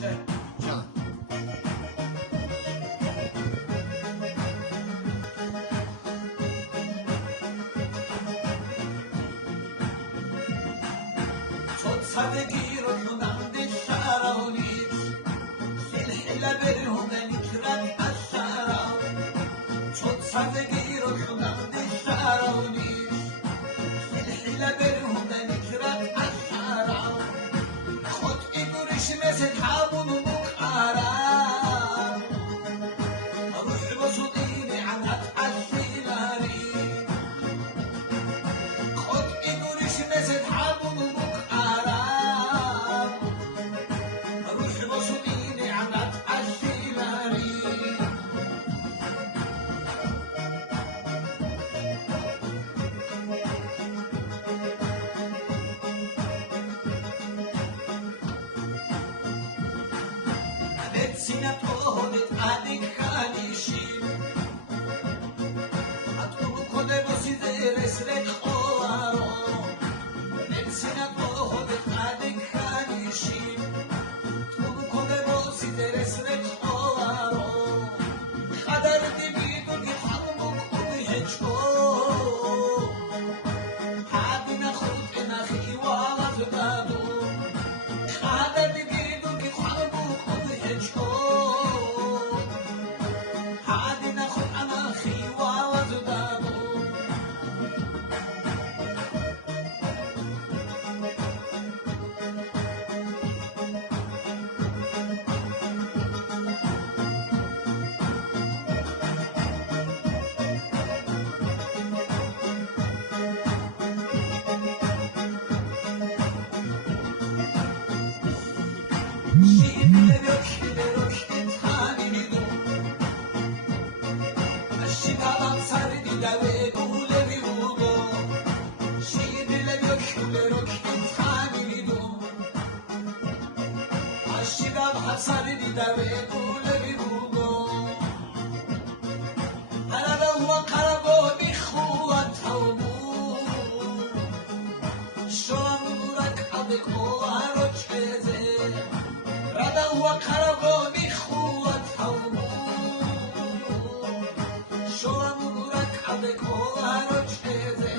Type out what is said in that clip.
جان صدقي ركض الشراونيش الحلا برهم نكرات الشراو صدقي ركض الشراونيش الحلا برهم نكرات الشراو خد إنورش مسك حابون مقارا روح بصديني عن الشيلاني خد إنورش مسك حابون سینت آهدت عدیق خانیشیم اتو کده بسیده رسرک خوارو سینت آهدت عدیق خانیشیم اتو کده بسیده رسرک خوارو خدر دیبیدو که حلمو کنی هچکو حدی نخود نخی والت دادو خدر دیبیدو که حلمو کنی هچکو Sari di dave kule birugo Arada huwa karabo bi khuat hawmu Shoam durak abek o aro cheze Arada huwa karabo bi khuat hawmu Shoam durak abek o aro cheze